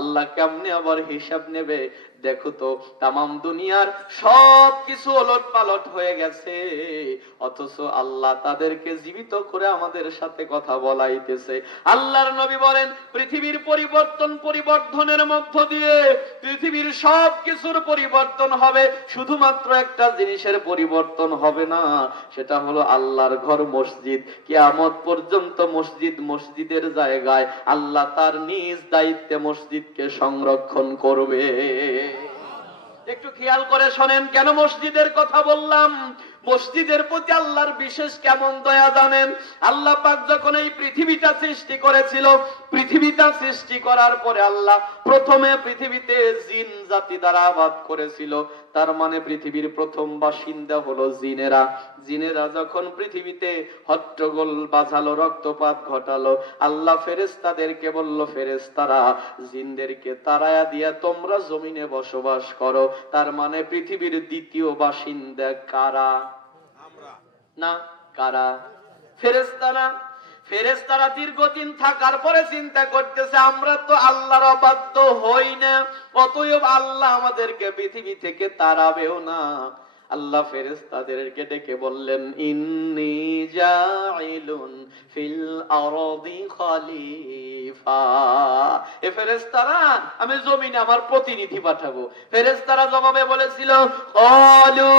আল্লাহ কেমনে আবার হিসাব নেবে? দেখো তো, তামাম দুনিয়ার সব কিছু ওলট পালট হয়ে গেছে, অথচ আল্লাহ তাদেরকে জীবিত করে আমাদের সাথে কথা বলাইতেছে। আল্লাহর নবী বলেন, পৃথিবীর পরিবর্তনের মধ্য দিয়ে পৃথিবীর সব কিছুর পরিবর্তন হবে, শুধুমাত্র একটা জিনিসের পরিবর্তন হবে না, সেটা হলো আল্লাহর ঘর মসজিদ। কিয়ামত পর্যন্ত মসজিদের জায়গায় আল্লাহ তার নিজ দায়িত্বে মসজিদকে সংরক্ষণ করবে। একটু খেয়াল করে শোনেন, কেন মসজিদের কথা বললাম? মসজিদের প্রতি আল্লাহর বিশেষ কেমন দয়া জানেন? আল্লাহ পাক যখন এই পৃথিবীটা সৃষ্টি করেছিল, পৃথিবীটা সৃষ্টি করার পরে আল্লাহ প্রথমে পৃথিবীতে জিন জাতি দ্বারা আবাদ করেছিল। তার মানে পৃথিবীর প্রথম বাসিন্দা হলো জিনেরা। জিনেরা যখন পৃথিবীতে হট্টগোল বাজালো, রক্তপাত ঘটালো, আল্লাহ ফেরেশতাদেরকে বলল, ফেরেশতারা জিনদেরকে তাড়ায়া দিয়া তোমরা জমিনে বসবাস করো। তার মানে পৃথিবীর দ্বিতীয় বাসিন্দা কারা? না, কারা? ফেরেশতারা। ফেরেশতারা দীর্ঘদিন থাকার পরে চিন্তা করতেছে, আমরা তো আল্লাহর অবাধ্য হই না, অতএব আল্লাহ আমাদেরকে পৃথিবী থেকে তাড়াবেও না। আল্লাহ ফেরেশতাদেরকে ডেকে বললেন, ইন্নী জাইলুন ফিল আরদি খলিফা। এ ফেরেশতারা, আমি জমিনে আমার প্রতিনিধি পাঠাবো। ফেরেশতারা জবাবে বলেছিল, ক্বালু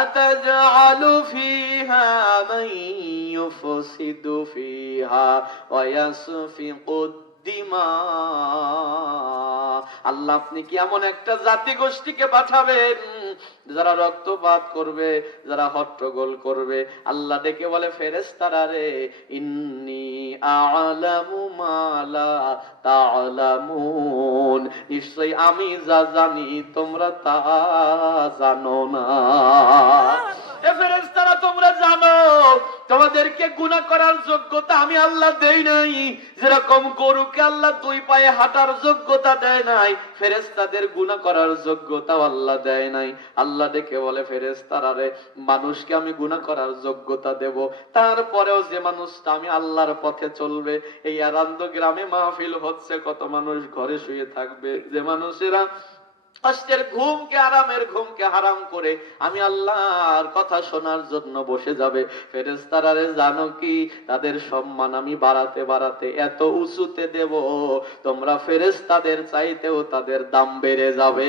আতাজআলু ফিহা মান ইউফসিদু ফিহা ওয়া ইয়াসফিকুদ দিমা। আল্লাহ, আপনি কি এমন একটা জাতি গোষ্ঠীকে পাঠাবেন যারা রক্তপাত করবে, যারা হট্টগোল করবে? আল্লাহ ডেকে বলে, ফেরেশতারা রে, ইন্নী আ'লামু মা লা তা'লামুন, নিশ্চয়ই আমি যা জানি তোমরা তা জানো না। এ ফেরেশতারা, তোমরা জানো তোমাদেরকে গুনাহ করার যোগ্যতা আমি আল্লাহ দেই নাই। যেরকম গরুকে আল্লাহ দুই পায়ে হাঁটার যোগ্যতা দেয় নাই, ফেরেশতাদের গুনাহ করার যোগ্যতাও আল্লাহ দেয় নাই। আল্লাহ ডেকে বলে, ফেরেশতারা রে, মানুষকে আমি গুনাহ করার যোগ্যতা দেব, তারপরেও যে মানুষটা আমি আল্লাহর পথে চলবে। এই আরান্দ গ্রামে মাহফিল হচ্ছে, কত মানুষ ঘরে শুয়ে থাকবে, যে মানুষেরা কষ্টের ঘুমকে, আরামের ঘুমকে হারাম করে আমি আল্লাহর কথা শোনার জন্য বসে যাবে। ফেরেশতারা রে, জানো কি, তাদের সম্মান আমি বাড়াতে বাড়াতে এত উঁচুতে দেব, তোমরা ফেরেশতাদের চাইতেও তাদের দাম বেড়ে যাবে।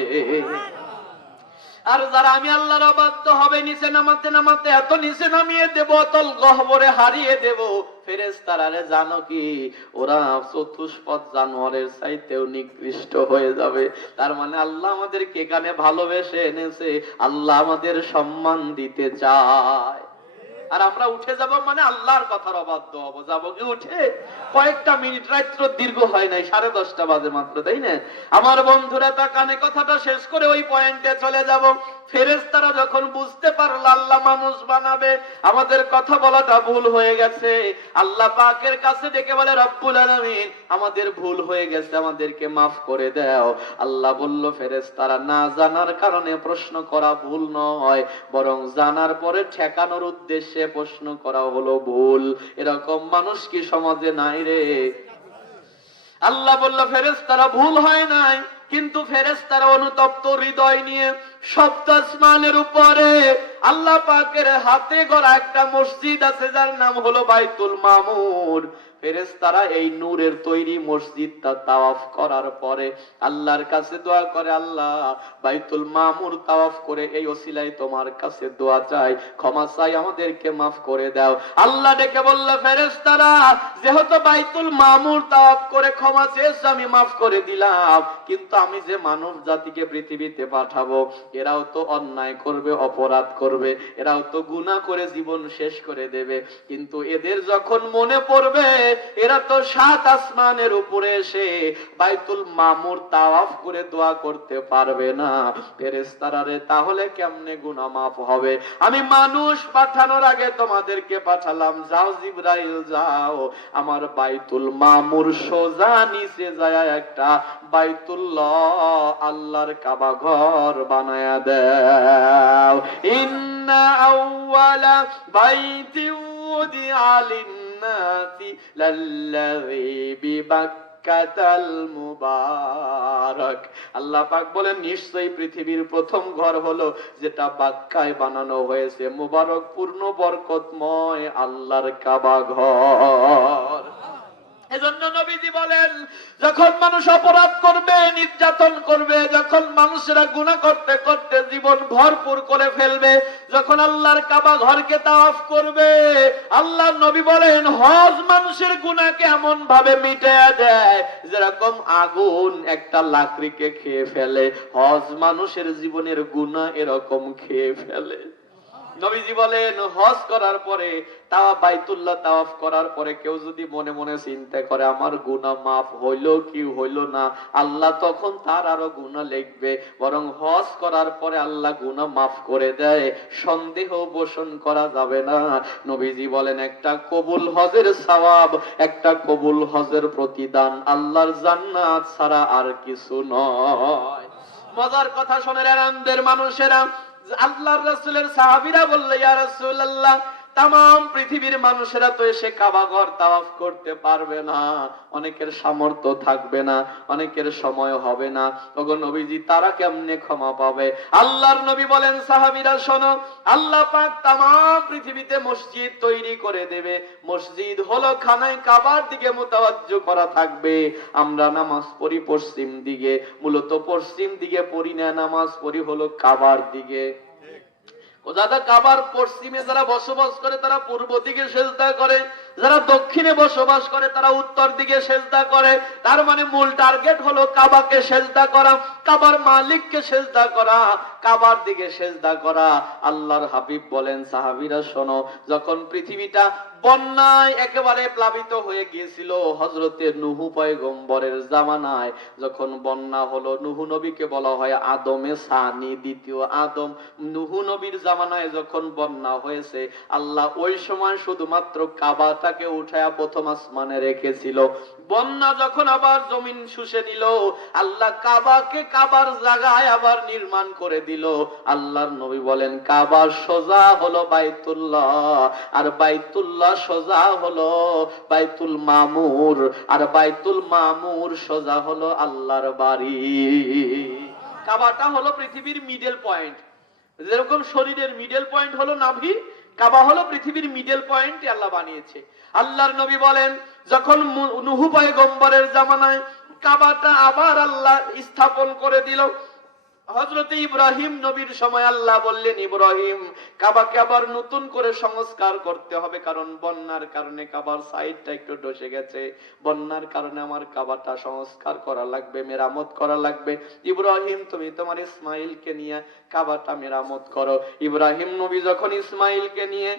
আর যারা আমি আল্লাহর অবাধ্য হবে, নিচে নামাতে নামাতে এত নিচে নামিয়ে দেব, অতল গহ্বরে হারিয়ে দেব। ফেরেশতারা রে, জানো কি, ওরা চতুষ্পদ জানোয়ারের চাইতেও নিকৃষ্ট হয়ে যাবে। তার মানে আল্লাহ আমাদেরকে এখানে ভালোবেসে এনেছে, আল্লাহ আমাদের সম্মান দিতে চায়। আর আমরা উঠে যাব মানে আল্লাহর কথার অবাধ্য হব। যাব কি উঠে? কয়েকটা মিনিট, রাত্র দীর্ঘ হয় নাই, 10:30 বাজে মাত্র, তাই না? আমার বন্ধুরা, তা কানে কথাটা শেষ করে ওই পয়েন্টে চলে যাব। ফেরেশতারা যখন বুঝতে পারল আল্লাহ মানুষ বানাবে, আমাদের কথা বলাটা ভুল হয়ে গেছে, আল্লাহ পাকের কাছে ডেকে বলে, রব্বুল আলামিন, আমাদের ভুল হয়ে গেছে, আমাদেরকে মাফ করে দাও। আল্লাহ বলল, ফেরেশতারা, না জানার কারণে প্রশ্ন করা ভুল নয়, বরং জানার পরে ঠেকানোর উদ্দেশ্যে প্রশ্ন করা হলো ভুল। এরকম মানুষ কি সমাজে নাই রে? আল্লাহ বলল, ফেরেশতারা, ভুল হয় নাই, কিন্তু ফেরেশতারা অনুতপ্ত হৃদয় নিয়ে সপ্ত আসমানের উপরে আল্লাহ পাকের হাতে গড়া একটা মসজিদ আছে, যার নাম হলো বাইতুল মামুর। ফেরেশতারা এই নূরের তৈরি মসজিদটা তাওয়াফ করার পরে আল্লাহর কাছে দোয়া করে, আল্লাহ, বাইতুল মামুর তাওয়াফ করে এই ওসিলায় তোমার কাছে দোয়া চাই, ক্ষমা চাই, আমাদেরকে মাফ করে দাও। আল্লাহ ডেকে বলল, ফেরেশতারা, যেহেতু বাইতুল মামুর তাওয়াফ করে ক্ষমা চেয়েছো, আমি মাফ করে দিলাম, কিন্তু আমি যে মানব জাতিকে পৃথিবীতে পাঠাবো, এরাও তো অন্যায় করবে, অপরাধ করবে, এরাও তো গুনাহ করে জীবন শেষ করে দেবে। কিন্তু এদের যখন মনে পড়বে এরা তো 7 আসমানের উপরে এসে বাইতুল মামুর তাওয়াফ করে দোয়া করতে পারবে না, ফেরেশতারা রে, তাহলে কেমনে গুনাহ মাফ হবে? আমি মানুষ পাঠানোর আগে তোমাদেরকে পাঠালাম, যাও জিবরাইল, যাও আমার বাইতুল মামুর সোজা নিচে যায় একটা বাইতুল্লাহ, আল্লাহর কাবা ঘর বানায়া দাও। ইন্না আউওয়ালা বাইতি উদিআ লিন্নাসি লাল্লাযী বিবাক্কাতাল মুবারাক যাক। আল্লাহ পাক বলেন নিশ্চয়ই পৃথিবীর প্রথম ঘর হলো যেটা বাক্কায় বানানো হয়েছে, মুবারক পূর্ণ বরকতময় আল্লাহর কাবা ঘর। এজন্য নবীজি বলেন যখন মানুষ অপরাধ করবে, নির্যাতন করবে, যখন মানুষেরা গুনাহ করতে করতে জীবন ভরপুর করে ফেলবে, যখন আল্লাহর কাবা ঘরকে তাওয়াফ করবে, আল্লাহর নবী বলেন হজ মানুষের গুনাহকে এমন ভাবে মিটায়া দেয় যেরকম আগুন একটা লাকড়িকে খেয়ে ফেলে, হজ মানুষের জীবনের গুনাহ এরকম খেয়ে ফেলে। নবীজি বলেন হজ করার পরে বাইতুল্লাহ তাওয়াফ করার পরে কেউ যদি মনে মনে চিন্তা করে আমার গুনাহ মাফ হইলো কি হইলো না, আল্লাহ তখন তার আরো গুনাহ লিখবে। বরং হজ করার পরে আল্লাহ গুনাহ মাফ করে দেয়, সন্দেহ পোষণ করা যাবে না। নবীজি বলেন একটা কবুল হজের সওয়াব, একটা কবুল হজের প্রতিদান আল্লাহর জান্নাত ছাড়া আর কিছু নয়। মজার কথা শোনেন আরামদের মানুষেরা, আল্লাহর রাসূলের সাহাবীরা বলল ইয়া রাসূলুল্লাহ তামাম পৃথিবীর মানুষেরা তো এসে কাবা ঘর তাওয়াফ করতে পারবে না, অনেকের সামর্থ্য থাকবে না, অনেকের সময় হবে না, ওগো নবীজি তারা কেমনে ক্ষমা পাবে? আল্লাহর নবী বলেন সাহাবীরা শোনো, আল্লাহ পাক তামাম পৃথিবীতে মসজিদ তৈরি করে দেবে। মসজিদ হলো খানায় কাবার দিকে মুতাওয়াজ্জু করা থাকবে। আমরা নামাজ পড়ি পশ্চিম দিকে, মূলত পশ্চিম দিকে পড়ি না, নামাজ পড়ি হলো কাবার দিকে। যারা কাবার পশ্চিমে যারা বসবাস করে তারা পূর্ব দিকে সেজদা করে, যারা দক্ষিণে বসবাস করে তারা উত্তর দিকে সেজদা করে। তার মানে মূল টার্গেট হলো কাবাকে সেজদা করা, কাবার মালিককে সেজদা করা, কাবার দিকে সেজদা করা। আল্লাহর হাবিব বলেন সাহাবীরা শোনো, যখন পৃথিবীটা বন্যায় একেবারে প্লাবিত হয়ে গিয়েছিল, হযরতে নূহ পয়গম্বরের জামানায় যখন বন্যা হলো, নূহ নবীকে বলা হয় আদমে সানি, দ্বিতীয় আদম। নূহ নবীর জামানায় যখন বন্যা হয়েছে, আল্লাহ ওই সময় শুধুমাত্র কাবাটাকে উঠায়া প্রথম আসমানে রেখেছিল। বন্যা যখন আবার জমিন শুষে নিল, আল্লাহ কাবাকে কাবার জায়গায় আবার নির্মাণ করে দিল। আল্লাহর নবী বলেন কাবা সোজা হলো বাইতুল্লাহ, আর বাইতুল্লাহ সোজা হলো বাইতুল মামুর, আর বাইতুল মামুর সোজা হলো আল্লাহর বাড়ি। কাবাটা হলো পৃথিবীর মিডল পয়েন্ট, যেরকম শরীরের মিডল পয়েন্ট হলো নাভি, কাবা হলো পৃথিবীর মিডল পয়েন্ট আল্লাহ বানিয়েছে। আল্লাহর নবী বলেন যখন নূহ পয়গম্বরের জামানায় কাবাটা আবার আল্লাহ স্থাপন করে দিল, হযরত ইব্রাহিম নবীর সময় আল্লাহ বললেন ইব্রাহিম কাবাকে আবার নতুন করে সংস্কার করতে হবে, কারণ বন্যার কারণে কাবার সাইডটা একটু ধসে গেছে, বন্যার কারণে আমার কাবাটা সংস্কার করা লাগবে, মেরামত করা লাগবে। ইব্রাহিম তুমি তোমার ইসমাইলকে নিয়ে কাবাটা মেরামত করো। ইব্রাহিম নবী যখন ইসমাইলকে নিয়ে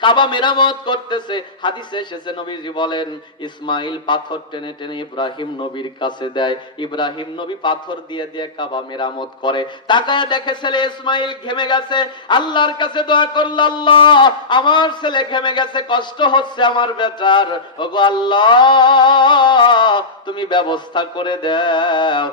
কাবা মেরামত করতেছে, হাদিসে এসেছে নবীজি বলেন ইসমাইল পাথর টেনে টেনে ইব্রাহিম নবীর কাছে দেয়, ইব্রাহিম নবী পাথর দিয়ে দিয়ে কাবা মেরামত করে। তাকায় দেখে ছেলে ইসমাইল ঘেমে গেছে, আল্লাহর কাছে দোয়া করল আল্লাহ আমার ছেলে ঘেমে গেছে, কষ্ট হচ্ছে আমার বেটার, ওগো আল্লাহ তুমি ব্যবস্থা করে দাও।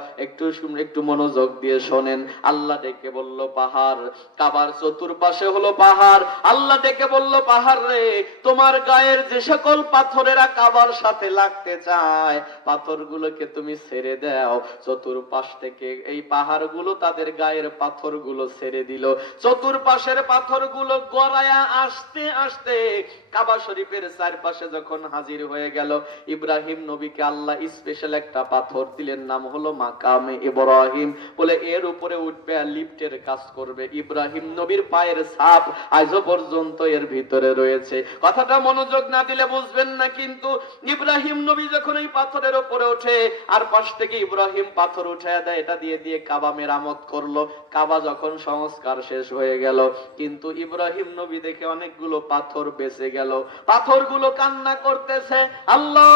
একটু মনোযোগ দিয়ে শোনেন, আল্লাহ ডেকে বলল পাহাড়, কাবার চতুর্পাশে হলো পাহাড়। আল্লাহ ডেকে বলল পাহাড় রে, তোমার গায়ের যে সকল পাথরেরা কাবার সাথে লাগতে চায় পাথরগুলোকে তুমি ছেড়ে দাও। চতুর্পাশ থেকে এই পাহাড়গুলো তাদের গায়ের পাথরগুলো ছেড়ে দিল। চতুর্পাশের পাথরগুলো গড়ায়া আসতে আসতে কাবা শরীফের চারপাশে যখন হাজির হয়ে গেল, ইব্রাহিম নবীকে আল্লাহ স্পেশাল একটা পাথর দিলেন, নাম হলো মাকামে ইব্রাহিম। বলে এর উপরে উঠবে আর লিফটের কাজ করবে। ইব্রাহিম নবীর পায়ের ছাপ আজও পর্যন্ত এর ভিতরে রয়েছে। কথাটা মনোযোগ না দিলে বুঝবেন না, কিন্তু ইব্রাহিম নবী যখন এই পাথরের উপরে ওঠে আর পাশ থেকে ইব্রাহিম পাথর উঠায় দেয়, এটা দিয়ে দিয়ে কাবা মেরামত করলো। কাবা যখন সংস্কার শেষ হয়ে গেল, কিন্তু ইব্রাহিম নবী দেখে অনেকগুলো পাথর বেঁচে গেল। পাথরগুলো কান্না করতেছে, আল্লাহ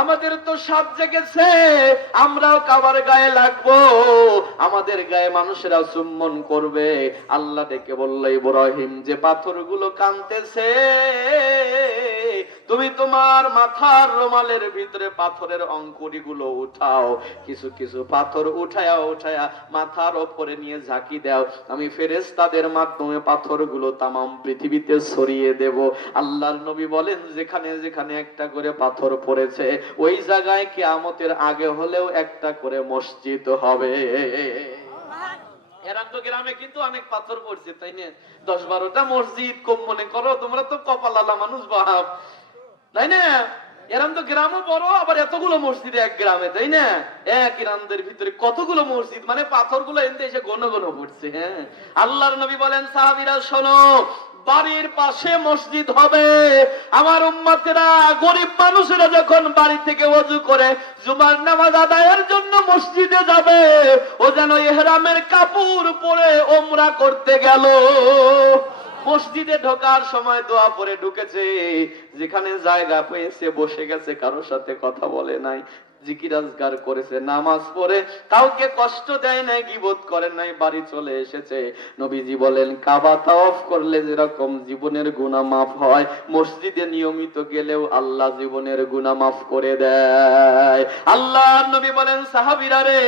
আমাদের তো সাপ জেগেছে, আমরাও কাবার গায়ে লাগবো, আমাদের গায়ে মানুষেরা চুম্বন করবে। আল্লাহ ডেকে বলল ইব্রাহিম যে পাথরগুলো কাঁদতেছে, তুমি তোমার মাথার রুমালের ভিতরে পাথরের অঙ্কুরিগুলো উঠাও, কিছু কিছু পাথর উঠায়া উঠায়া মাথার উপরে নিয়ে ঝাঁকি দাও, আমি ফেরেশতাদের মাধ্যমে পাথরগুলো তামাম পৃথিবীতে ছড়িয়ে দেব। আল্লাহ আল্লাহর নবী বলেন যেখানে যেখানে একটা করে পাথর পড়েছে ওই জায়গায় কিয়ামতের আগে হলেও একটা করে মসজিদ হবে। এরাম তো গ্রামে কিন্তু অনেক পাথর পড়ছে, তাই না? 10-12টা মসজিদ কম মনে করো, তোমরা তো কপালালা মানুষ বাপ, তাই না? এরাম তো গ্রামও বড়, আবার এতগুলো মসজিদ এক গ্রামে, তাই না? এক গ্রামের ভিতরে কতগুলো মসজিদ, মানে পাথরগুলো এনতে এসে ঘন ঘন পড়ছে। হ্যাঁ, আল্লাহর নবী বলেন সাহাবীরা শোনো, বাড়ির পাশে মসজিদ হবে। আমার উম্মতেরা, গরিব মানুষেরা যখন বাড়ি থেকে ওযু করে জুমার নামাজ আদায়ের জন্য মসজিদে যাবে, ও যেন ইহরামের কাপড় পরে ওমরা করতে গেল। মসজিদে ঢোকার সময় দোয়া পড়ে ঢুকেছে, যেখানে জায়গা পেয়েছে বসে গেছে, কারোর সাথে কথা বলে নাই, জিকির আজকার করেছে, নামাজ পড়ে কাউকে কষ্ট দেয় নাই, গীবত করে নাই, বাড়ি চলে এসেছে। নবীজি বলেন কাবা তাওয়াফ করলে যেরকম জীবনের গুনাহ মাফ হয়, মসজিদে নিয়মিত গেলেও আল্লাহ জীবনের গুনাহ মাফ করে দেয়। আল্লাহর নবী বলেন সাহাবীরা রে,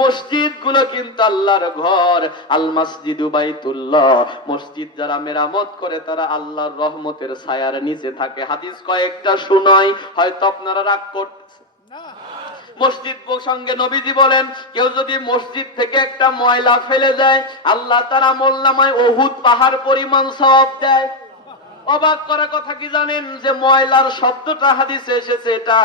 মসজিদ গুলো কিন্তু আল্লাহর ঘর। আল মাসজিদু বাইতুল্লাহ, মসজিদ যারা মেরামত করে তারা আল্লাহর রহমতের ছায়ার নিচে থাকে। হাদিস কয়েকটা শুনাই, হয়তো আপনারা রাগ করতেছেন। মসজিদ প্রসঙ্গে নবীজি বলেন কেউ যদি মসজিদ থেকে একটা ময়লা ফেলে দেয়, আল্লাহ তার আমলনামায় উহুদ পাহাড় পরিমাণ সওয়াব দেয়। অবাক করা কথা কি জানেন, যে ময়লার শব্দটা হাদিসে এসেছে, এটা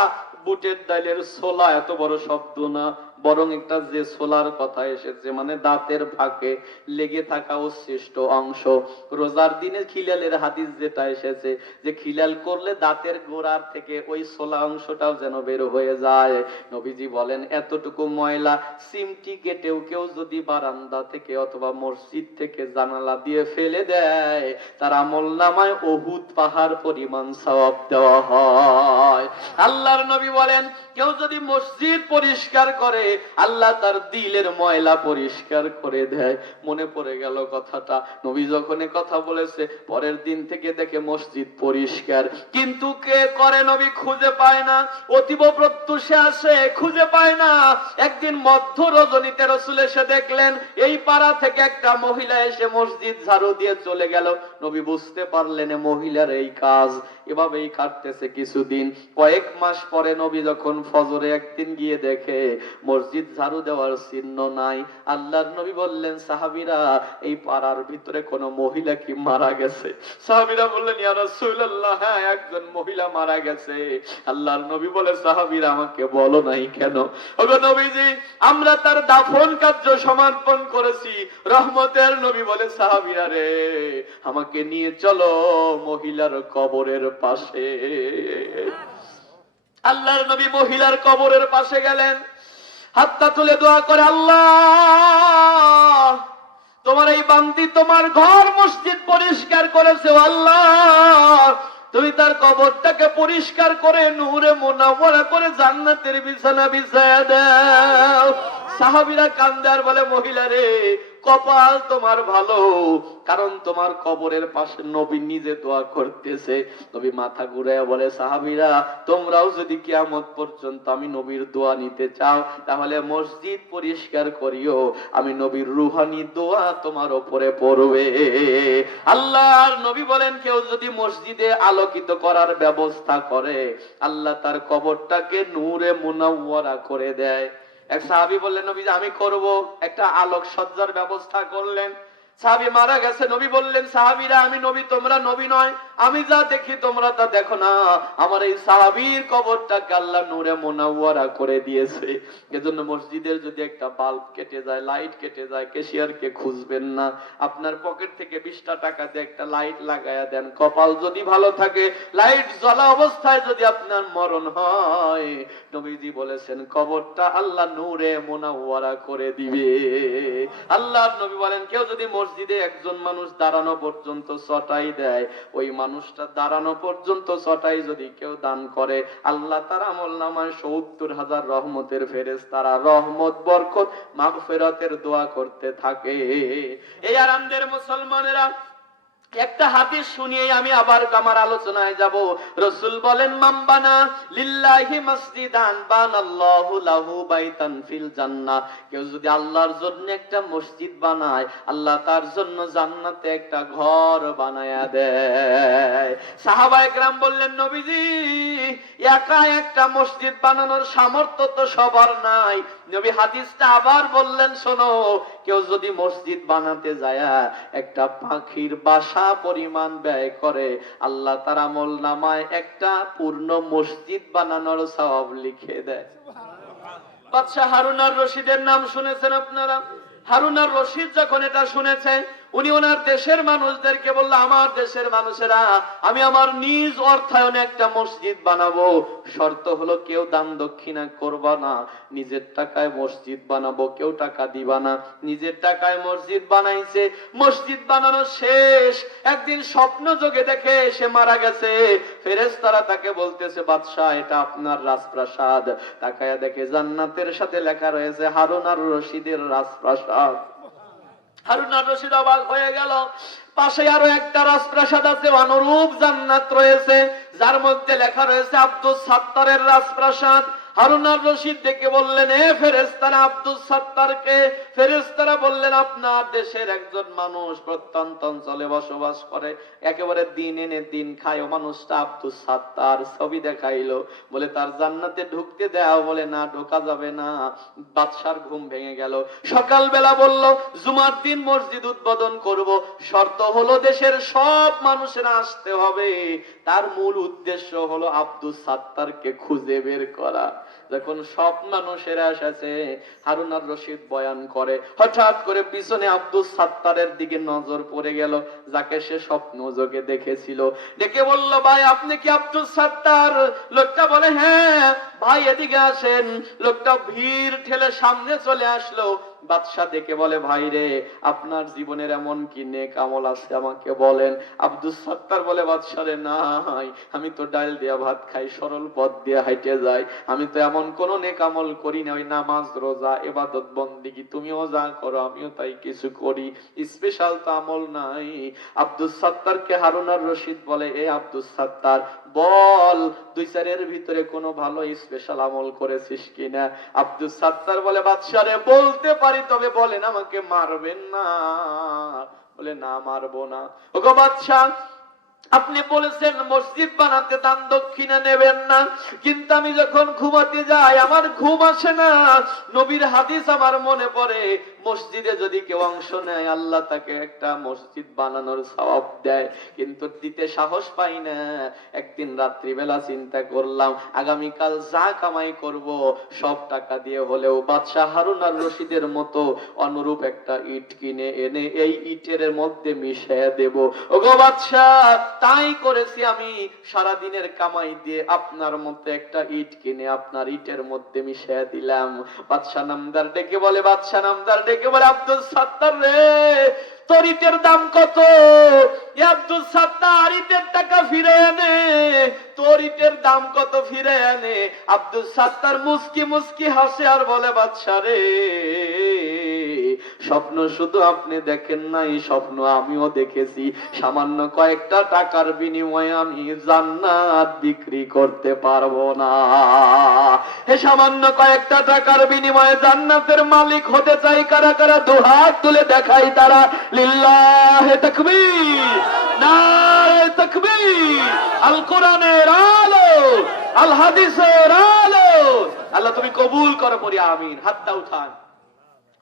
বুটের ডালের ছোলা, এত বড় শব্দ না, বরং একটা যে ছোলার কথা এসেছে মানে দাঁতের ফাঁকে লেগে থাকা অবশিষ্ট অংশ। রোজার দিনে খিলালের হাদিস যেটা এসেছে, যে খিলাল করলে দাঁতের গোড়ার থেকে ওই ছোলা অংশটাও যেন বের হয়ে যায়। নবীজি বলেন এতটুকু ময়লা সিমটি কেটেও কেউ যদি বারান্দা থেকে অথবা মসজিদ থেকে জানালা দিয়ে ফেলে দেয়, তার আমলনামায় উহুদ পাহাড় পরিমাণ সওয়াব দেওয়া হয়। আল্লাহর নবী বলেন কেউ যদি মসজিদ পরিষ্কার করে, আল্লাহ তার দিলের ময়লা পরিষ্কার করে দেয়। মনে পড়ে গেল কথাটা, নবী যখন কথা বলেছে পরের দিন থেকে দেখে মসজিদ পরিষ্কার, কিন্তু কে করে নবী খুঁজে পায় না। অতীব প্রত্যুষে আসে, খুঁজে পায় না। একদিন মধ্য রজনীতে রাসূল এসে দেখলেন এই পাড়া থেকে একটা মহিলা এসে মসজিদ ঝাড়ু দিয়ে চলে গেল। নবী বুঝতে পারলেন মহিলার এই কাজ, এভাবেই কাটতেছে কিছুদিন। কয়েক মাস পরে নবী যখন ফজরে একদিন গিয়ে দেখে মসজিদ ঝাড়ু দেওয়ার চিহ্ন নাই, আল্লাহর নবী বললেন সাহাবীরা এই পাড়ার ভিতরে কোন মহিলা কি মারা গেছে? সাহাবীরা বললেন ইয়া রাসূলুল্লাহ, হ্যাঁ একজন মহিলা মারা গেছে। আল্লাহর নবী বলে সাহাবীরা আমাকে বলো নাই কেন? ওগো নবীজি, আমরা তার দাফন কার্য সমর্পণ করেছি। রহমতের নবী বলে সাহাবীরা রে, আমাকে নিয়ে চলো মহিলার কবরের পাশে। আল্লাহর নবী মহিলার কবরের পাশে গেলেন, হাতটা তুলে দোয়া করে, আল্লাহ তোমার এই বান্দি তোমার ঘর মসজিদ পরিষ্কার করেছে, আল্লাহ তুমি তার কবরটাকে পরিষ্কার করে নূরে মুনাওয়ারা করে জান্নাতের বিছানা বিছায়া দাও। সাহাবীরা কান্দে আর বলে মহিলা রে, কপাল তোমার ভালো, কারণ তোমার কবরের পাশে নবী নিজে দোয়া করতেছে। নবী মাথা ঘুরাইয়া বলে সাহাবীরা তোমরাও যদি কিয়ামত পর্যন্ত আমি নবীর দোয়া নিতে চাও, তাহলে মসজিদ পরিষ্কার করিও, আমি নবীর রূহানি দোয়া তোমার উপরে পড়বে। আল্লাহর নবী বলেন কেউ যদি মসজিদে আলোকিত করার ব্যবস্থা করে, আল্লাহ তার কবরটাকে নূরে মুনাওয়ারা করে দেয়। এক সাহাবী বললেন নবী আমি করব, একটা আলোক সজ্জার ব্যবস্থা করলেন। সাহাবী মারা গেছে, নবী বললেন সাহাবীরা আমি নবী, তোমরা নবী নয়, আমি যা দেখি তোমরা তা দেখো না। আমার এই সাহাবীর কবরটাকে আল্লাহ নূরে মুনাওয়ারা করে দিয়েছে। এজন্য মসজিদের যদি একটা বাল্ব কেটে যায়, লাইট কেটে যায়, ক্যাশিয়ারকে খুঁজবেন না, আপনার পকেট থেকে 20টা টাকা দিয়ে একটা লাইট লাগায়া দেন। কপাল যদি ভালো থাকে, লাইট জ্বলা অবস্থায় যদি আপনার মরণ হয়, নবীজি বলেছেন কবরটা আল্লাহ নূরে মুনাওয়ারা করে দিবে। আল্লাহর নবী বলেন কেউ যদি মসজিদে একজন মানুষ দাঁড়ানো পর্যন্ত চটাই দেয়, ওই মানুষটা দাঁড়ানো পর্যন্ত চটাই যদি কেউ দান করে, আল্লাহ তার আমলনামায় ৭০,০০০ রহমতের ফেরেশতারা রহমত বরকত মাগফিরাতের দোয়া করতে থাকে। এই আরামদের মুসলমানেরা একটা হাদিস শুনিয়ে আমি আবার আমার আলোচনায় যাব। রাসূল বলেন, মামবানা লিল্লাহি মাসজিদান বানাল্লাহু লাহু বাইতান ফিল জান্নাহ। কেউ যদি আল্লাহর জন্য একটা মসজিদ বানায়, আল্লাহ তার জন্য জান্নাতে একটা ঘর বানায়া দেয়। সাহাবায়ে কেরাম বললেন, নবীজি একা একটা মসজিদ বানানোর সামর্থ্য তো সবার নাই। নবী হাদিসটা আবার বললেন, শোনো, কেউ যদি মসজিদ বানাতে যায় একটা পাখির বাসা পরিমাণ ব্যয় করে, আল্লাহ তার আমলনামায় একটা পূর্ণ মসজিদ বানানোর সওয়াব লিখে দেয়। বাদশা হারুন আর রশিদের নাম শুনেছেন আপনারা? হারুন আর রশিদ যখন এটা শুনেছে, উনি ওনার দেশের মানুষদেরকে বলল, আমার দেশের মানুষেরা, আমি আমার নিজ অর্থায়নে একটা মসজিদ বানাবো। শর্ত হলো কেউ দান দক্ষিণা করবা না, নিজের টাকায় মসজিদ বানাবো, কেউ টাকা দিবা না। নিজের টাকায় মসজিদ বানাইছে। মসজিদ বানানো শেষ, একদিন স্বপ্ন যোগে দেখে সে মারা গেছে। ফেরেশতারা তাকে বলতেছে, বাদশাহ এটা আপনার রাজপ্রাসাদ। তাকায়া দেখে জান্নাতের সাথে লেখা রয়েছে হারুন আর রশিদের রাজপ্রাসাদ। হারুন আর রশিদ অবাক হয়ে গেল। পাশে আরো একটা রাজপ্রাসাদ আছে, অনুরূপ জান্নাত রয়েছে, যার মধ্যে লেখা রয়েছে আব্দুস সাত্তারের রাজপ্রাসাদ। হারুন আর রশিদ ডেকে বললেন, এ ফেরেশতারা, আব্দুস সাত্তারকে? ফেরেশতারা বললেন, আপনার দেশের একজন মানুষ প্রত্যন্ত অঞ্চলে বসবাস করে, একেবারে দিন এনে দিন খায়, ও মানুষটা আব্দুস সাত্তার। ছবি দেখাইলো, বলে তার জান্নাতে ঢুকতে দেও, বলে না, ঢোকা যাবে না। বাদশার ঘুম ভেঙে গেল। সকালবেলা বলল, জুমার দিন মসজিদ উদ্বোধন করব, শর্ত হলো দেশের সব মানুষেরা আসতে হবে। তার মূল উদ্দেশ্য হলো আব্দুস সাত্তারকে খুঁজে বের করা। যখন সব মানুষেরা এসেছে, হারুন আর রশিদ বয়ান করে, হঠাৎ করে পিছনে আব্দুস সাত্তারের দিকে নজর পড়ে গেল, যাকে সে স্বপ্ন যোগে দেখেছিল। ডেকে বলল, ভাই আপনি কি আব্দুস সাত্তার? লোকটা বলে, হ্যাঁ ভাই এদিকে আসেন। লোকটা ভিড় ঠেলে সামনে চলে আসলো। বাদশা দেখে বলে, ভাই রে, আপনার জীবনের এমন কি নেক আমল আছে আমাকে বলেন। আব্দুস সাত্তার বলে, বাদশা রে, নাই, আমি তো ডাল দিয়া ভাত খাই, সরল পথ দিয়ে হাইটে যাই, আমি তো এমন কোন নেক আমল করি না। ওই নামাজ রোজা ইবাদত বন্দেগী তুমিও যা করো আমিও তাই কিছু করি, স্পেশাল তো আমল নাই। আব্দুস সাত্তারকে হারুন আর রশিদ বলে, এ আব্দুস সাত্তার, বল দুই চারের ভিতরে কোনো ভালো স্পেশাল আমল করেছিস কিনা? আব্দুস সাত্তার বলে, বাদশা রে, বলতে পারি, তবে বলেন, আমাকে মারবেন না। বলে, না মারবো না। ওগো বাদশা, আপনি বলেছেন মসজিদ বানাতে দান দক্ষিণা নেবেন না, কিন্তু আমি যখন ঘুমাতে যাই আমার ঘুম আসে না। নবীর হাদিস আমার মনে পড়ে, মসজিদে যদি কেউ অংশ নেয় আল্লাহ তাকে একটা মসজিদ বানানোর সওয়াব দেয়, কিন্তু দিতে সাহস পাই না। একদিন রাত্রিবেলা চিন্তা করলাম, আগামীকাল যা কামাই করব সব টাকা দিয়ে হলেও বাদশা হারুন আর রশিদের মতো অনুরূপ একটা ইট কিনে এনে এই ইটের মধ্যে মিশিয়ে দেব। ওগো বাদশা, তাই করেছি আমি। সারা দিনের কামাই দিয়ে আপনার মতো একটা ইট কিনে আপনার ইটের মধ্যে মিশিয়ে দিলাম। বাদশা নামদার ডেকে বলে, বাদশা নামদার ডেকে বলে, আব্দুল সাত্তার রে, তোর ইটের দাম কত? আব্দুল সাত্তার, ইটের টাকা ফিরে আনে। তোর ইটের দাম কত? ফিরে আনে। আব্দুল সাত্তার মুস্কি মুস্কি হাসে আর বলে, বাদশা রে, স্বপ্ন শুধু আপনি দেখেন নাই, স্বপ্ন আমিও দেখেছি। সামান্য কয়েকটা টাকার বিনিময়ে আমি জান্নাত বিক্রি করতে পারবো না। হে, সামান্য কয়েকটা টাকার বিনিময়ে জান্নাতের মালিক হতে চাই কারা কারা? দুহাত তুলে দেখাই তারা। লিল্লাহে তাকবীর, নারে তাকবীর। আল কোরআনের আলো, আল হাদিসের আলো। আল্লাহ তুমি কবুল করো, পড়ি আমিন। হাতটা উঠান।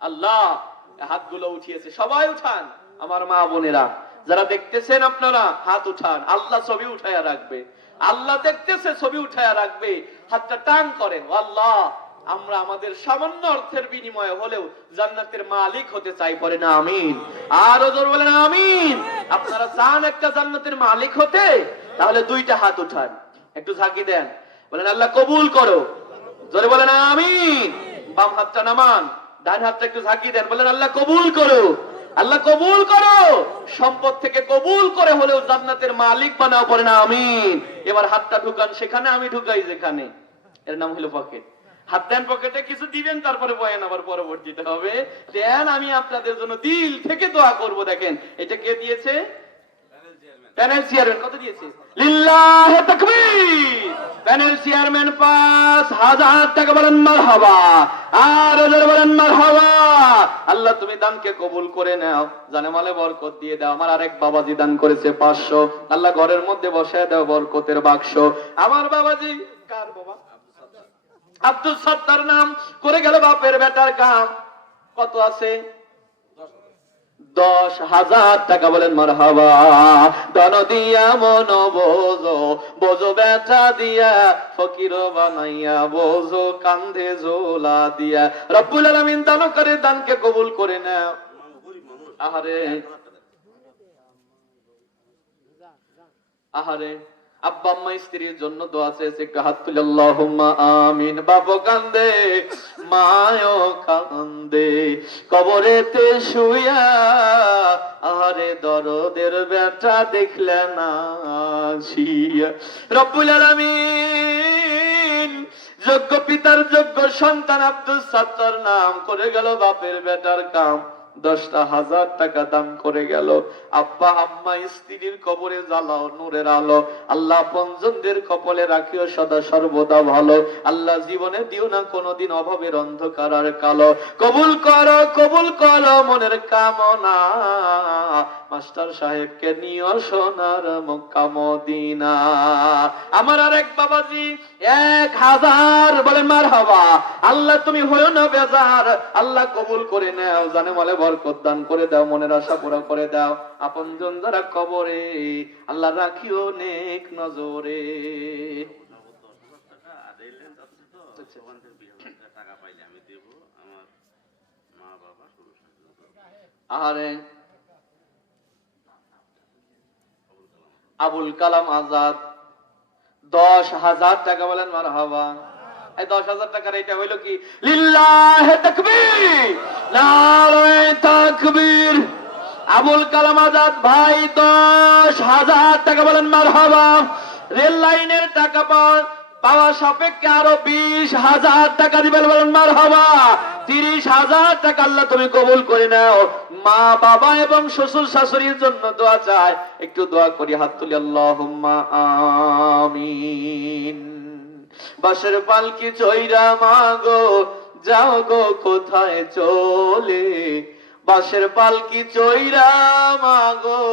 আল্লাহ হাতগুলো উঠিয়েছে, সবাই উঠান। আমার মা বোনেরা যারা দেখতেছেন, আপনারা হাত উঠান। আল্লাহ ছবি উঠায়া রাখবে, আল্লাহ দেখতেছে, ছবি উঠায়া রাখবে। হাতটা টান করেন। আল্লাহ, আমরা আমাদের সামান্য অর্থের বিনিময়ে হলেও জান্নাতের মালিক হতে চাই, পড়ে না আমিন। আর ওজোর বলেন আমিন। আপনারা চান একটা জান্নাতের মালিক হতে? তাহলে দুইটা হাত উঠান, একটু ঝাঁকি দেন, বলেন আল্লাহ কবুল করো। জোরে বলেন আমিন। বাম হাতটা নামান, ডান হাতটা একটু ঝাঁকি দেন, বলেন আল্লাহ কবুল করো, আল্লাহ কবুল করো। সম্পদ থেকে কবুল করে হলেও জান্নাতের মালিক বানাও, পড়ে না আমিন। এবার হাতটা ঢুকান সেখানে, আমি ঢুকাই যেখানে। এর নাম হলো পকেট। হাত দেন পকেটে, কিছু দিবেন, তারপরে বয়ান আবার পরবর্তীতে হবে। দেন, আমি আপনাদের জন্য দিল থেকে দোয়া করব। দেখেন এটা কে দিয়েছে? প্যানেল চেয়ারম্যান কত দিয়েছে? লিল্লাহে তাকবীর। প্যানেল চেয়ারম্যান 5,000 টাকা, বলেন মারহাবা। আর ওদের বলেন মারহাবা। আল্লাহ তুমি দানকে কবুল করে নাও, জানে মালে বরকত দিয়ে দাও। আমার আরেক বাবাজি দান করেছে 500, আল্লাহ ঘরের মধ্যে বসায় দাও বরকতের বাক্স। আমার বাবাজি কার বাবা? আব্দুল সত্তার নাম করে গেল বাপের বেটার কাম। কত আছে? 10,000 টাকা, বলেন মারহাবা। দান দিয়া মন বোঝো, বোঝো ব্যথা দিয়া, ফকির বানাইয়া বোঝো কান্ধে ঝোলা দিয়া। রব্বুল আলামিন দান করে দানকে কবুল করে নাও। আহারে আহারে, আব্বা আম্মা স্ত্রীর জন্য দোয়া চেয়েছে, একটু হাত তুলে আল্লাহুম্মা আমিন। বাবা কান্দে, মায়ও কান্দে, কবরেতে শুয়া, আহারে দরদের বেটা দেখলে না আসিয়া। রব্বুল আলামিন যোগ্য পিতার যোগ্য সন্তান আব্দুল সাত্তার নাম করে গেল বাপের বেটার কাম। 10,000 টাকা দান করে গেল। আব্বা আম্মা স্ত্রীর কবরে জ্বালাও নূরের আলো। আল্লাহ পঞ্জনদের কপালে রাখিও সদা সর্বদা ভালো। আল্লাহ জীবনে দিও না কোনোদিন অভাবের অন্ধকার আর কালো। কবুল করো মনের কামনা। মাস্টার সাহেবকে নিও সোনার মক্কা মদিনা। আমার আরেক বাবাজি 1,000, বলেন মারহাবা। আল্লাহ তুমি হয়ো না বেজার, আল্লাহ কবুল করে নাও, জানে মালে বরকত দান করে দাও, মনের আশা পুরা করে দাও। আপনজন যারা কবরে, আল্লাহ রাখিও নেক নজরে। আরে আবুল কালাম আজাদ 10,000 টাকা, বলেন মারহাবা। এই 10,000 টাকার এটা হইল কি? লিল্লাহে তাকবীর, নারায়ে তাকবীর। আবুল কালাম আজাদ ভাই 10,000 টাকা, বলেন মারহাবা। রেল লাইনের টাকা পাওয়া সাপেক্ষে আরো 20,000 টাকা দিবেন, বলেন মারহাবা। 30,000 টাকা আল্লাহ তুমি কবুল করে নাও। মা বাবা এবং শ্বশুর শাশুড়ির জন্য দোয়া চাই, একটু দোয়া করি, হাত তুলি আল্লাহুম্মা আমিন। বাসের পালকি চইরা মাগো যাও গো কোথায় চলে, বাসের পালকি চইরা মাগো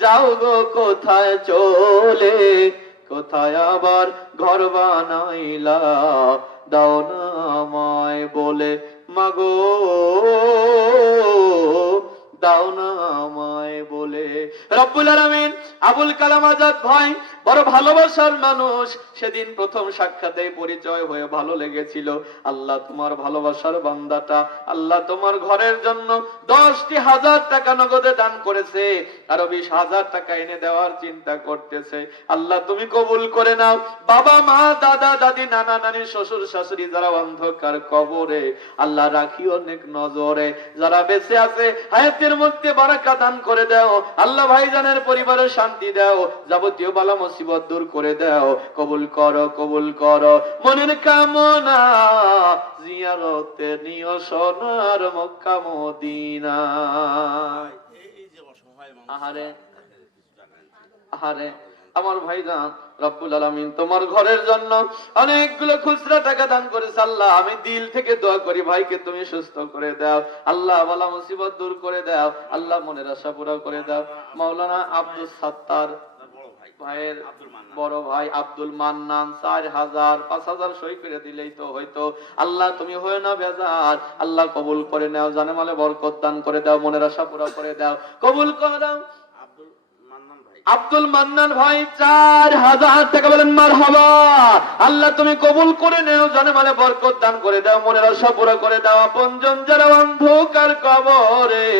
যাও গো কোথায় চলে, কোথায় আবার ঘর বানাইলা দাও না আমায় বলে, মাগো দাও না আমায় বলে। রব্বুল আলামিন আবুল কালাম আজাদ ভাই বড় ভালোবাসার মানুষ। সেদিন প্রথম সাক্ষাতে পরিচয় হয়ে ভালো লেগেছিল। আল্লাহ তোমার ভালোবাসার বান্দাটা, আল্লাহ তোমার ঘরের জন্য 10,000 টাকা নগদে দান করেছে, আরো 20,000 টাকা এনে দেওয়ার চিন্তা করতেছে। আল্লাহ তুমি কবুল করে নাও। বাবা মা দাদা দাদি নানা নানি শ্বশুর শাশুড়ি যারা অন্ধকার কবরে, আল্লাহ রাখিও নেক নজরে। যারা বেঁচে আছে হায়াতের মধ্যে বারাকা দান করে দাও। আল্লাহ ভাইজানের পরিবারে শান্তি দাও, যাবতীয় বালা মুসিবত দূর করে দাও। কবুল করো মনের কামনা, জিয়ারতে নিও সোনার মক্কা মদিনা। আহারে আহারে, আমার ভাইজান রব্বুল আলামিন তোমার ঘরের জন্য অনেকগুলো খুচরা টাকা দান করেছে। আল্লাহ আমি দিল থেকে দোয়া করি, ভাইকে তুমি সুস্থ করে দাও, আল্লাহ বালা মুসিবত দূর করে দাও, আল্লাহ মনের আশা পুরো করে দাও। মাওলানা আব্দুল সাত্তার ভাইয়ের বড় ভাই আব্দুল মান্নান 4,000 5,000 সই করে দিলেই তো হয়তো। আল্লাহ তুমি হয় না বেজার, আল্লাহ কবুল করে নাও, জানে মালে বরকত দান করে দাও, মনের আশা পুরো করে দাও, কবুল করে দাও। আব্দুল মান্নান ভাই 4,000 টাকা, বলেন মারহাবা। আল্লাহ তুমি কবুল করে নাও, জানে মালে বরকত দান করে দাও, মনের আশা পুরো করে দাও। আপনজন যারা অন্ধকার কবরে,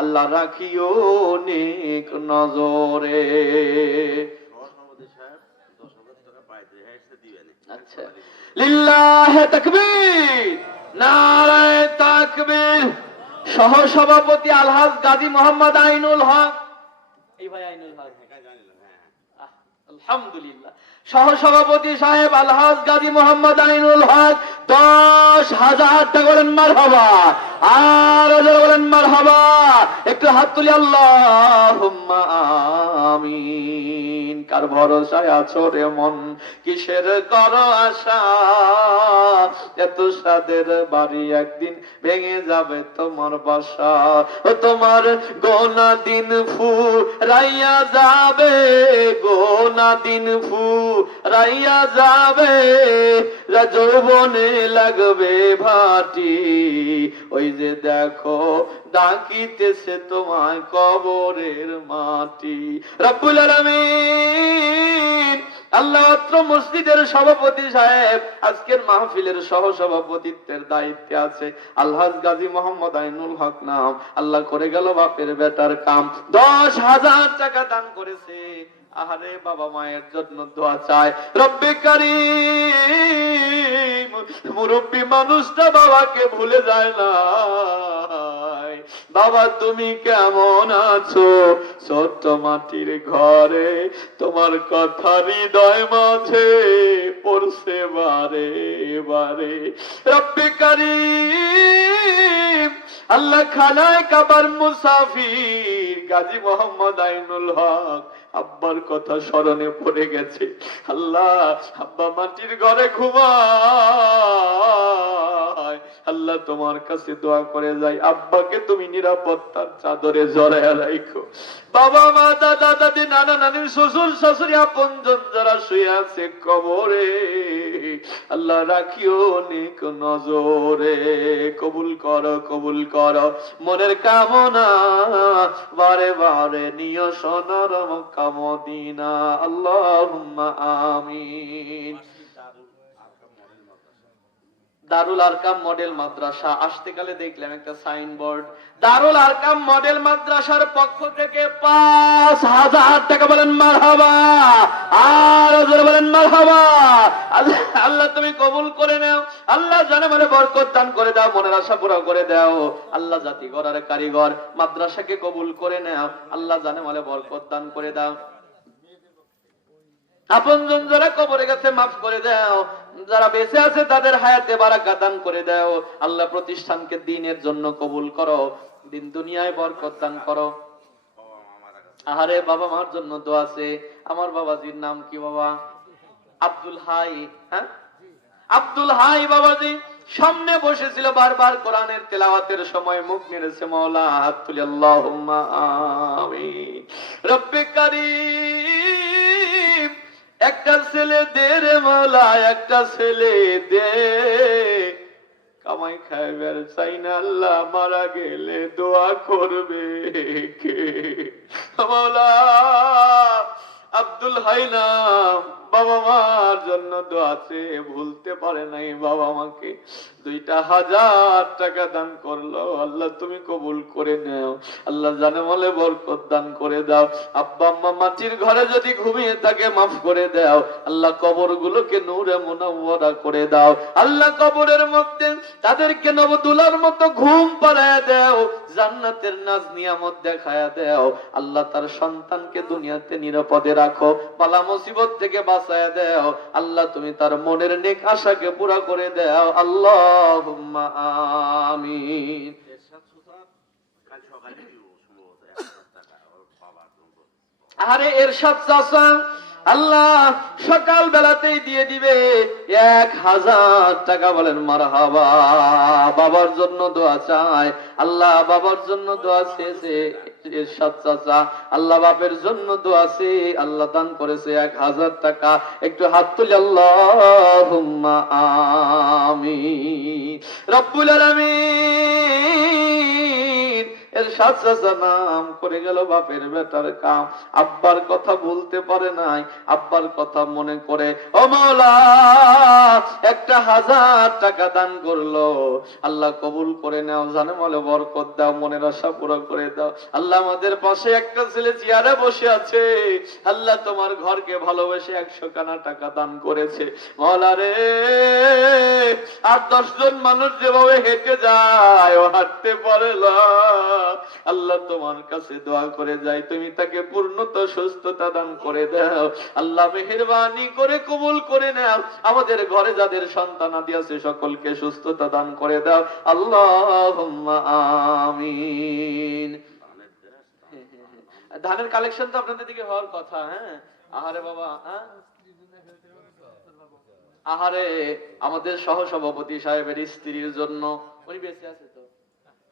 আল্লাহ রাখিও নেক নজরে। আচ্ছা, লিল্লাহে তাকবীর, নারায়ে তাকবীর। সহ সভাপতি আলহাজ গাজী মোহাম্মদ আইনুল হক, এই ভাই আইনুল হক, আলহামদুলিল্লাহ। সহসভাপতি সাহেব আলহাজ গাজী মোহাম্মদ আইনুল হক 10,000 টাকা বলেন মারহাবা, আর বলেন মারহাবা। একটু হাত তুলি আল্লাহুম্মা আমিন। কার ভরসায় আছো রে মন, কিসের করো আশা, এত সাদের বাড়ি একদিন ভেঙে যাবে তোমার বাসা। ও তোমার গোনা দিন ফুরাইয়া যাবে, গোনা দিন ফুরাইয়া যাবে, যৌবনে লাগবে ভাটি, ওই যে দেখো ডাকিতেছে তোমায় কবরের মাটি। রব্বুল আলামিন আল্লাহ অত্র মসজিদের সভাপতি সাহেব আজকের মাহফিলের সহ সভাপতিত্বের দায়িত্বে আছে আলহাজ গাজী মোহাম্মদ আইনুল হক নাম। আল্লাহ করে গেল বাপের বেটার কাম, 10,000 টাকা দান করেছে। আহারে বাবা মায়ের জন্য দোয়া চায়। রব্বে কারীম, মুরব্বী মানুষটা বাবাকে ভুলে যায় না। বাবা তুমি কেমন আছো, ছোট্ট মাটির ঘরে তোমার কথা হৃদয় মাঝে পড়ছে বারে বারে। রব্বে কারীম আল্লাহ খানায় কাবার মুসাফির গাজী মোহাম্মদ আইনুল হক আব্বার কথা স্মরণে পড়ে গেছে। আল্লাহ আব্বা মাটির ঘরে ঘুমায়, আল্লাহ তোমার কাছে দোয়া করে যাই আব্বাকে তুমি নিরাপত্তার চাদরে জড়ায় রাখো। বাবা মা দাদা দাদি নানা নানি শ্বশুর শাশুড়ি আপনজন যারা শুয়ে আছে কবরে, আল্লাহ রাখিও নেক নজরে। কবুল করো কবুল করো মনের কামনা, বারে বারে নিয় সোনার মক্কা মদিনা। আল্লাহুম্মা আমিন। দারুল আরকাম মডেল মাদ্রাসা, আসতে কালে দেখলাম একটা সাইনবোর্ড, দারুল আরকাম মডেল মাদ্রাসার পক্ষ থেকে 5,000 টাকা বলেন মারহাবা, আর বলেন মারহাবা। আল্লাহ তুমি কবুল করে নাও, আল্লাহ জানে মানে বরকত দান করে দাও, মনের আশা পুরো করে দাও। আল্লাহ জাতি গড়ার কারিগর মাদ্রাসাকে কবুল করে নাও, আল্লাহ জানে মানে বরকত দান করে দাও। আপনজন যারা কবরে গেছে মাফ করে দাও, যারা বেঁচে আছে তাদের হায়াতে বারাকা দান করে দাও। আল্লাহ প্রতিষ্ঠানকে দ্বীনের জন্য কবুল করো, দিন দুনিয়ায় বরকত দান করো। আহারে বাবা মার জন্য দোয়া আছে। আমার বাবাজির নাম কি বাবা? আব্দুল হাই। হ্যাঁ আব্দুল হাই বাবাজি সামনে বসেছিল, বারবার কোরআনের তেলাওয়াতের সময় মুখ নেড়েছে। মাওলা হাত তুলি আল্লাহুম্মা আমিন। রব্বে কারীম একটা ছেলে দে রে মাওলা, একটা ছেলে দে, কামাই খাইবার চাই না আল্লাহ, মারা গেলে দোয়া করবে কে? মাওলা আব্দুল হাই নাম, বাবা মার জন্য দোয়া আছে, ভুলতে পারে নাই বাবা মাকে। 2,000 টাকা দান করলো, আল্লাহ তুমি কবুল করে নাও। আল্লাহ জানে বলে বরকত দান করে দাও। আব্বা আম্মা মাটির ঘরে যদি ঘুমিয়ে থাকে মাফ করে দাও। আল্লাহ কবর গুলোকে নূরে মুনাওয়ারা করে দাও। আল্লাহ কবরের মধ্যে তাদেরকে নবদুলার মতো ঘুম পাড়ায় দাও, জান্নাতের নাজ নিয়ামত দেখায়া দাও। আল্লাহ তার সন্তানকে দুনিয়াতে নিরাপদে রাখো, বালা মুসিবত থেকে বাঁচায়া দাও। আল্লাহ তুমি তার মনের নেক আশাকে পুরা করে দাও। আল্লাহুম্মা আমিন। আরে এরশাদ চাচা আল্লাহ সকাল বেলাতেই দিয়ে দিবে 1,000 টাকা বলেন মারহাবা। বাবার জন্য দোয়া চায়, আল্লাহ বাবার জন্য দোয়া চেয়েছে এরশাদ চাচা, আল্লাহ বাপের জন্য দোয়া আছে, আল্লাহ দান করেছে 1,000 টাকা। একটু হাত তুলি আল্লাহুম্মা আমিন। রব্বুল আলামিন এরশাদ চাচা নাম করে গেল বাপের বেটার কাম, আব্বার কথা বলতে পারে নাই, আব্বার কথা মনে করে ও মাওলা 1,000 টাকা দান করলো। আল্লাহ কবুল করে নাও, জানে বলে বরকত দাও, মনের আশা পুরো করে দাও। আল্লাহ আমাদের পাশে একটা ছেলে চেয়ারে বসে আছে, আল্লাহ তোমার ঘরকে ভালোবেসে 100 খানা টাকা দান করেছে। মাওলা রে 8-10 জন মানুষ যেভাবে হেঁটে যায় ও হাঁটতে পারে না, আল্লাহ তোমার কাছে দোয়া করে যাই, তুমি তাকে পূর্ণতা সুস্থতা দান করে দাও। আল্লাহ মেহেরবানি করে কবুল করে নাও। আমাদের ঘরে যাদের সন্তানাদি আছে সকলকে সুস্থতা দান করে দাও। আল্লাহুম্মা আমিন। ধানের কালেকশন তো আপনাদের দিকে হওয়ার কথা। হ্যাঁ, আহারে বাবা, হ্যাঁ আহারে, আমাদের সহসভাপতি সাহেবের স্ত্রীর জন্য, উনি বেঁচে আছে তো,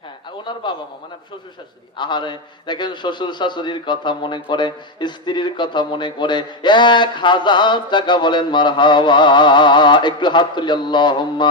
হ্যাঁ, আর ওনার বাবা মা মানে শ্বশুর শাশুড়ি, আহারে দেখেন শ্বশুর শাশুড়ির কথা মনে করে, স্ত্রীর কথা মনে করে 1000 টাকা বলেন মারহাবা, একটু হাত তুলি আল্লাহুম্মা